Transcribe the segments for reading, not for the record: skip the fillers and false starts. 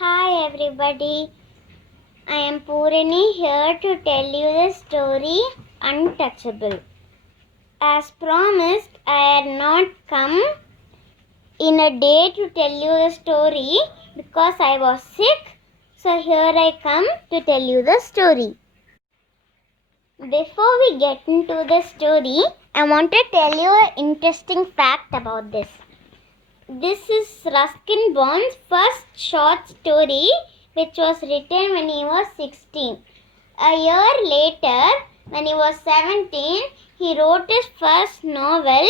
Hi everybody, I am Purani here to tell you the story Untouchable. As promised, I had not come in a day to tell you the story because I was sick. So here I come to tell you the story. Before we get into the story, I want to tell you an interesting fact about this. This is Ruskin Bond's first short story, which was written when he was 16. A year later, when he was 17, he wrote his first novel,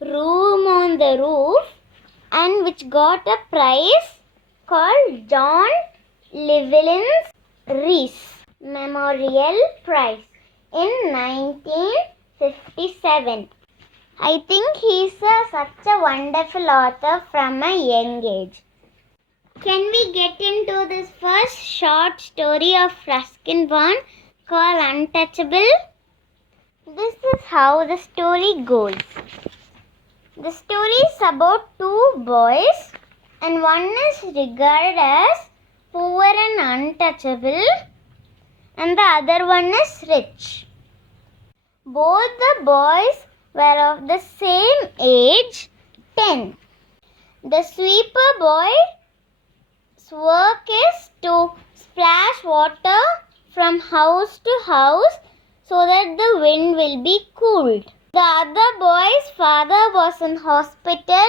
Room on the Roof, and which got a prize called John Llewellyn's Rhys Memorial Prize in 1957. I think he's such a wonderful author from a young age. Can we get into this first short story of Ruskin Bond called Untouchable? This is how the story goes. The story is about two boys, and one is regarded as poor and untouchable, and the other one is rich. Both the boys were of the same age, 10. The sweeper boy's work is to splash water from house to house so that the wind will be cooled. The other boy's father was in hospital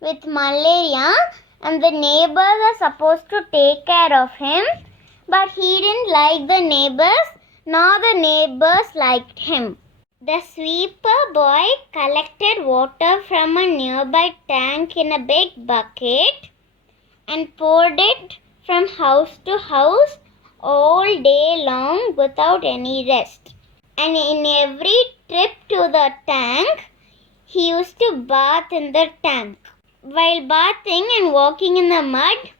with malaria and the neighbors are supposed to take care of him, but he didn't like the neighbors, nor the neighbors liked him. The sweeper boy collected water from a nearby tank in a big bucket and poured it from house to house all day long without any rest. And in every trip to the tank, he used to bath in the tank. While bathing and walking in the mud,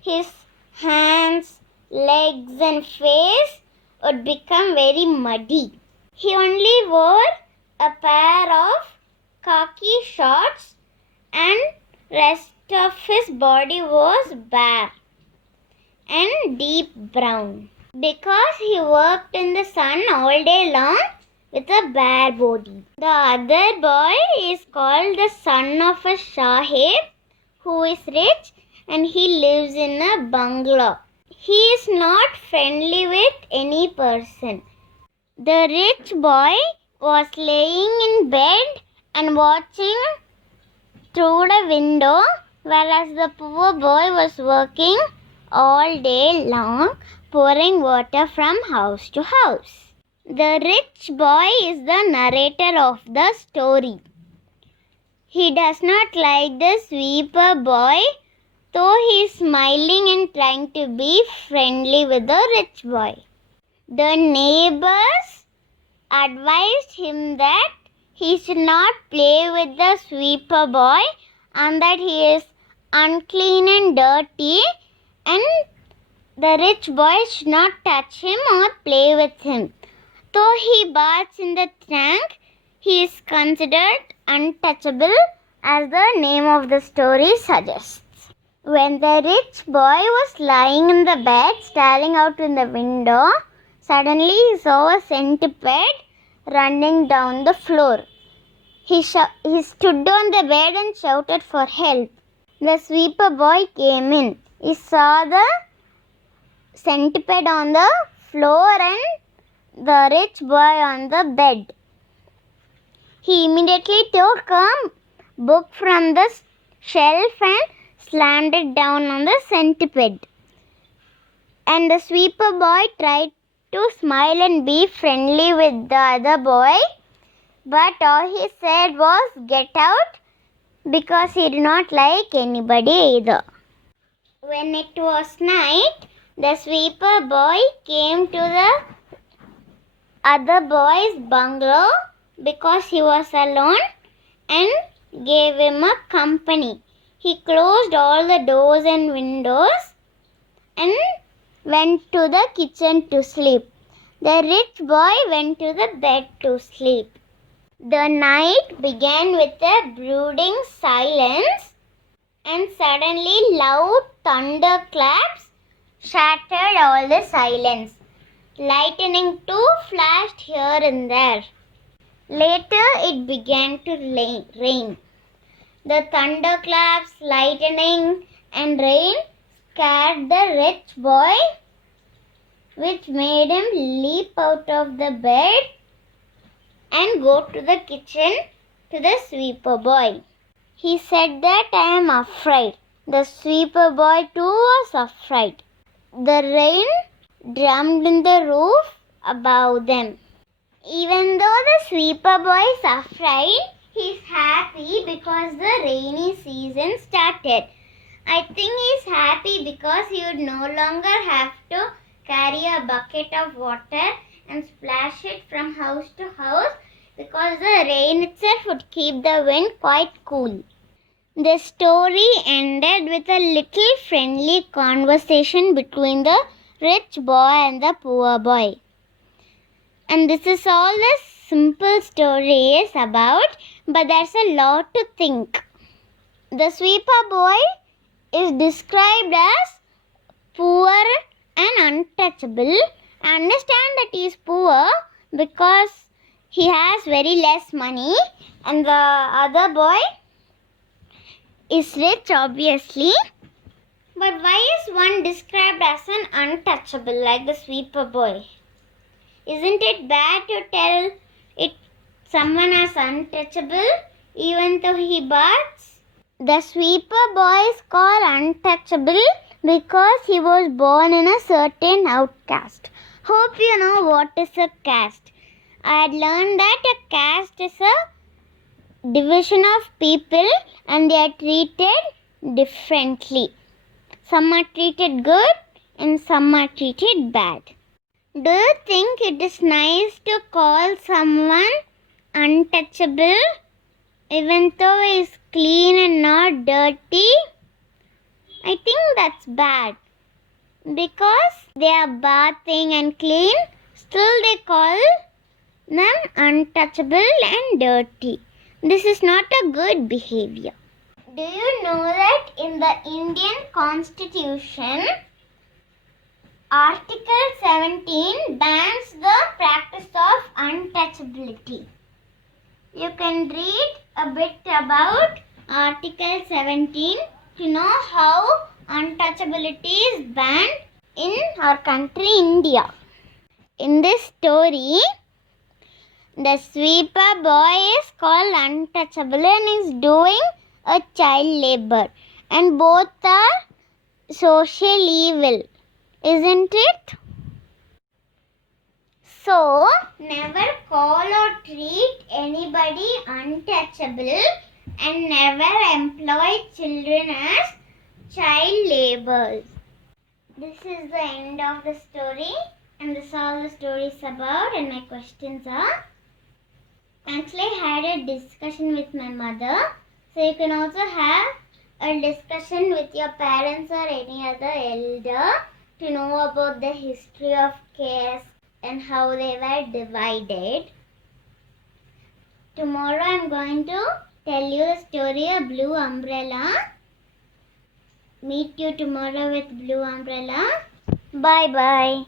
his hands, legs and face would become very muddy. He only wore a pair of khaki shorts and rest of his body was bare and deep brown because he worked in the sun all day long with a bare body. The other boy is called the son of a Sahib who is rich and he lives in a bungalow. He is not friendly with any person. The rich boy was laying in bed and watching through the window, whereas the poor boy was working all day long, pouring water from house to house. The rich boy is the narrator of the story. He does not like the sweeper boy, though he is smiling and trying to be friendly with the rich boy. The neighbors advised him that he should not play with the sweeper boy and that he is unclean and dirty, and the rich boy should not touch him or play with him. Though he baths in the tank, he is considered untouchable, as the name of the story suggests. When the rich boy was lying in the bed staring out in the window, suddenly he saw a centipede running down the floor. He stood on the bed and shouted for help. The sweeper boy came in. He saw the centipede on the floor and the rich boy on the bed. He immediately took a book from the shelf and slammed it down on the centipede. And the sweeper boy tried to smile and be friendly with the other boy, but all he said was get out, because he did not like anybody either. When it was night, the sweeper boy came to the other boy's bungalow because he was alone and gave him a company. He closed all the doors and windows and went to the kitchen to sleep. The rich boy went to the bed to sleep. The night began with a brooding silence, and suddenly loud thunderclaps shattered all the silence. Lightning too flashed here and there. Later it began to rain. The thunderclaps, lightning, and rain scared the rich boy, which made him leap out of the bed and go to the kitchen to the sweeper boy. He said that I am afraid. The sweeper boy too was afraid. The rain drummed in the roof above them. Even though the sweeper boy is afraid, he is happy because the rainy season started. I think he is happy because he would no longer have to carry a bucket of water and splash it from house to house, because the rain itself would keep the wind quite cool. The story ended with a little friendly conversation between the rich boy and the poor boy. And this is all the simple story is about, but there's a lot to think. The sweeper boy is described as poor and untouchable. I understand that he is poor because he has very less money, and the other boy is rich, obviously. But why is one described as an untouchable like the sweeper boy? Isn't it bad to tell someone as untouchable even though he baths? The sweeper boy is called untouchable because he was born in a certain outcast. Hope you know what is a caste. I had learned that a caste is a division of people and they are treated differently. Some are treated good and some are treated bad. Do you think it is nice to call someone untouchable even though he is clean and not dirty? I think that's bad, because they are bathing and clean, still they call them untouchable and dirty. This is not a good behavior. Do you know that in the Indian Constitution, Article 17 bans the practice of untouchability? You can read a bit about Article 17 to know how untouchability is banned in our country, India. In this story, the sweeper boy is called untouchable and is doing a child labor, and both are social evil. Isn't it? So, never call or treat anybody untouchable and never employ children as child laborers. This is the end of the story, and this is all the story is about, and my questions are. Actually, I had a discussion with my mother, so you can also have a discussion with your parents or any other elder to know about the history of caste and how they were divided. Tomorrow I am going to tell you the story of Blue Umbrella. Meet you tomorrow with Blue Umbrella. Bye bye.